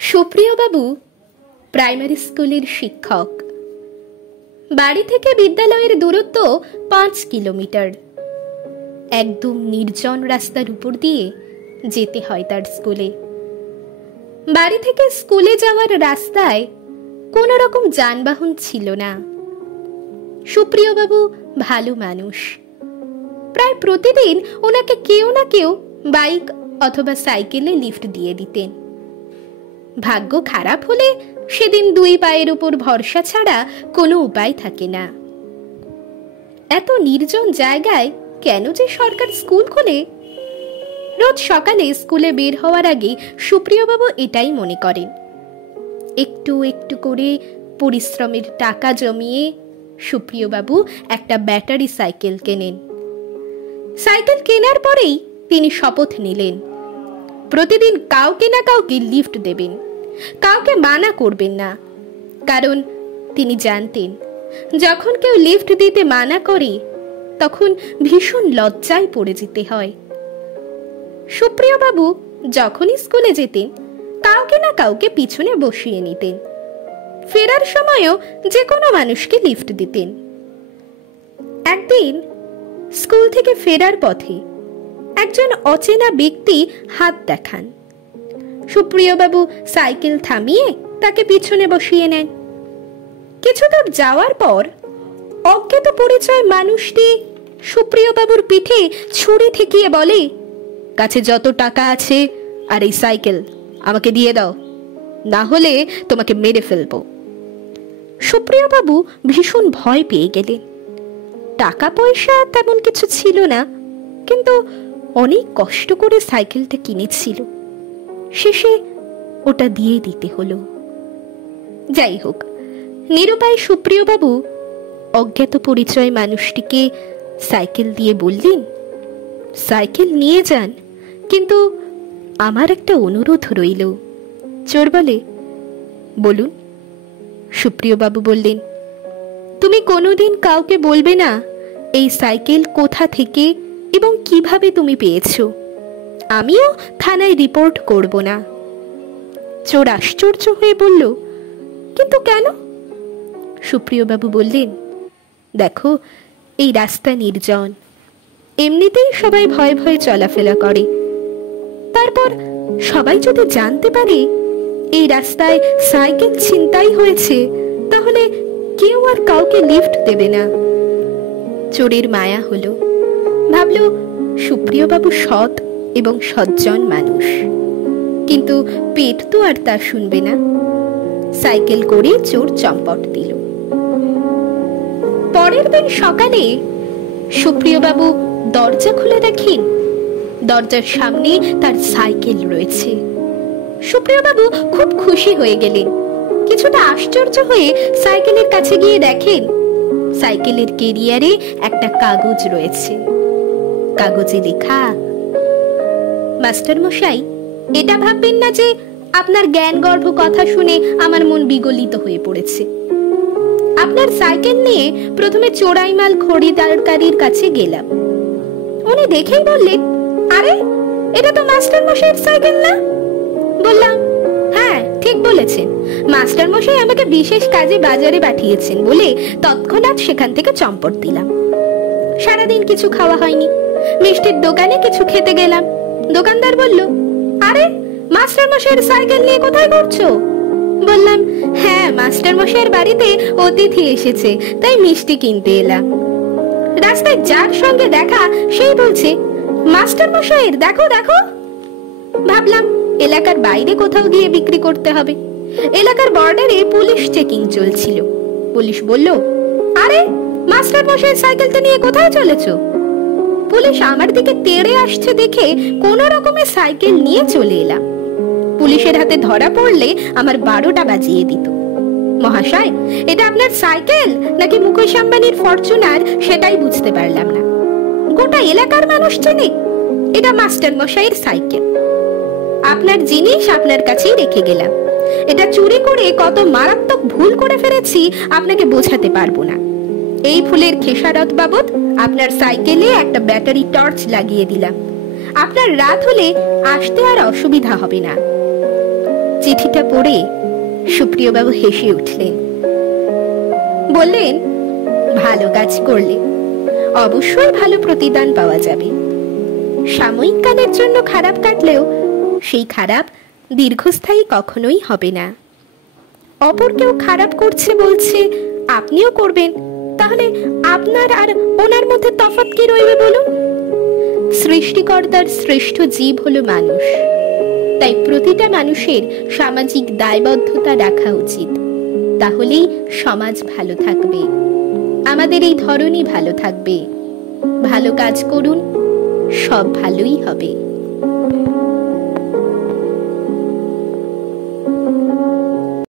সুপ্রিয় বাবু প্রাইমারি স্কুলের শিক্ষক। বাড়ি থেকে বিদ্যালয়ের দূরত্ব 5 কিলোমিটার। একদম নির্জন রাস্তার উপর দিয়ে যেতে হয় তার স্কুলে। বাড়ি থেকে স্কুলে যাওয়ার রাস্তায় কোনো রকম যানবাহন ছিল না। সুপ্রিয় বাবু ভালো মানুষ। প্রায় প্রতিদিন ওনাকে কেউ না কেউ বাইক অথবা সাইকেলে লিফট দিয়ে দিতেন। ভাগ্য খারাপ হলে সেদিন 2 পায়ের উপর ভরসা ছাড়া কোনো উপায় থাকে না। এত নির্জন জায়গায় কেন যে সরকার স্কুল খোলে? রোজ সকালে স্কুলে বের হওয়ার আগে সুপ্রিয়বাবু এটাই মনে করেন। একটু একটু করে পরিশ্রমের টাকা জমিয়ে সুপ্রিয়বাবু একটা ব্যাটারি সাইকেল কেনেন। সাইকেল কেনার পরেই তিনি শপথ নিলেন, প্রতিদিন কাউকে না কাউকে লিফট দেবেন, কাউকে মানা করবেন না। কারণ তিনি জানতেন, যখন কেউ লিফট দিতে মানা করে তখন ভীষণ লজ্জায় পড়ে যেতে হয়। সুপ্রিয়বাবু যখনই স্কুলে যেতেন কাউকে না কাউকে পিছনে বসিয়ে নিতেন। ফেরার সময়ও যে কোনো মানুষকে লিফট দিতেন। একদিন স্কুল থেকে ফেরার পথে একজন অচেনা ব্যক্তি হাত দেখান। সুপ্রিয়বাবু সাইকেল থামিয়ে তাকে পিছনে বসিয়ে নেন। কিছু দূর যাওয়ার পর অজ্ঞাত পরিচয় মানুষটি সুপ্রিয়বাবুর পিঠে ছুরি ঠেকিয়ে বলে, কাছে যত টাকা আছে আর এই সাইকেল আমাকে দিয়ে দাও, না হলে তোমাকে মেরে ফেলবো। সুপ্রিয়বাবু ভীষণ ভয় পেয়ে গেলেন। টাকা পয়সা তেমন কিছু ছিল না, কিন্তু অনেক কষ্ট করে সাইকেলটা কিনেছিল। শেষে ওটা দিয়ে দিতে হলো। যাই হোক, নিরুপায় সুপ্রিয়বাবু অজ্ঞাত পরিচয় মানুষটিকে সাইকেল দিয়ে বললেন, সাইকেল নিয়ে যান, কিন্তু আমার একটা অনুরোধ রইল। চোর বলে, বলুন। সুপ্রিয়বাবু বললেন, তুমি কোনোদিন কাউকে বলবে না এই সাইকেল কোথা থেকে এবং কিভাবে তুমি পেয়েছো। আমিও থানায় রিপোর্ট করব না। চোর আশ্চর্য হয়ে বলল, কিন্তু কেন? সুপ্রিয়বাবু বললেন, দেখো এই রাস্তা নির্জন, এমনিতেই সবাই ভয়ে ভয়ে চলাফেরা করে। তারপর সবাই যদি জানতে পারে এই রাস্তায় সাইকেল ছিনতাই হয়েছে, তাহলে কেউ আর কাউকে লিফট দেবে না। চোরের মায়া হলো, ভাবল সুপ্রিয়বাবু সৎ এবং সজ্জন মানুষ, কিন্তু পেট তো আর তা শুনবে না। সাইকেল করে চোর চম্পট দিল। পরের দিন সকালে সুপ্রিয়বাবু দরজা খুলে দেখেন দরজার সামনে তার সাইকেল রয়েছে। সুপ্রিয়বাবু খুব খুশি হয়ে গেলেন। কিছুটা আশ্চর্য হয়ে সাইকেলের কাছে গিয়ে দেখেন সাইকেলের কেরিয়ারে একটা কাগজ রয়েছে। কাগজে লেখা, মাস্টার মশাই, এটা ভাববেন না যে আপনার জ্ঞানগর্ভ কথা শুনে আমার মন বিগলিত হয়ে পড়েছে। আপনার সাইকেল নিয়ে প্রথমে চোরাইমাল খরিদারকারীর কাছে গেলাম। উনি দেখেই বললেন, আরে এটা তো মাস্টার মশাইয়ের সাইকেল না? বললাম, হ্যাঁ ঠিক বলেছেন, মাস্টার মশাই আমাকে বিশেষ কাজে বাজারে পাঠিয়েছেন বলে তৎক্ষণাৎ সেখান থেকে চম্পট দিলাম। সারাদিন কিছু খাওয়া হয়নি, মিষ্টির দোকানে কিছু খেতে গেলাম। দোকানদার বলল, আরে মাস্টার মশাইয়ের সাইকেল নিয়ে কোথায় করছো? বললাম, হ্যাঁ মাস্টার মশাইয়ের বাড়িতে অতিথি এসেছে, তাই মিষ্টি কিনতে এলাম। রাস্তায় যার সঙ্গে দেখা সেই বলছে, মাস্টার মশাইয়ের, দেখো দেখো। ভাবলাম এলাকার বাইরে কোথাও গিয়ে বিক্রি করতে হবে। এলাকার বর্ডারে পুলিশ চেকিং চলছিল। পুলিশ বলল, আরে মাস্টার মশাইয়ের সাইকেলটা নিয়ে কোথায় চলেছো? পুলিশ আমার দিকে তেড়ে আসছে দেখে কোনো রকমে সাইকেল নিয়ে চলে এলাম। পুলিশের হাতে ধরা পড়লে আমার 12টা বাজিয়ে দিত। মহাশয়, এটা আপনার সাইকেল নাকি মুকেশ আম্বানির ফরচুনার সেটাই বুঝতে পারলাম না। গোটা এলাকার মানুষ চেনে এটা মাস্টার মশাইয়ের সাইকেল। আপনার জিনিস আপনার কাছেই রেখে গেলাম। এটা চুরি করে কত মারাত্মক ভুল করে ফেলেছি আপনাকে বোঝাতে পারবো না। এই ফুলের খেসারত বাবদ আপনার সাইকেলে একটা ব্যাটারি টর্চ লাগিয়ে দিলাম। আপনার রাত হলে আসতে আর অসুবিধা হবে না। চিঠিটা পড়ে সুপ্রিয়বাবু হেসে উঠলেন, বললেন, ভালো কাজ করলে, অবশ্যই ভালো প্রতিদান পাওয়া যাবে। সাময়িক কালের জন্য খারাপ কাটলেও সেই খারাপ দীর্ঘস্থায়ী কখনোই হবে না। অপর কেউ খারাপ করছে বলছে আপনিও করবেন, তাহলে আপনার আর ওনার মধ্যে তফাৎ কি রইবে বলুন? সৃষ্টিকর্তার শ্রেষ্ঠ জীব হলো মানুষ, তাই প্রতিটা মানুষের সামাজিক দায়বদ্ধতা রাখা উচিত। তাহলেই সমাজ ভালো থাকবে, আমাদের এই ধরনই ভালো থাকবে। ভালো কাজ করুন, সব ভালোই হবে।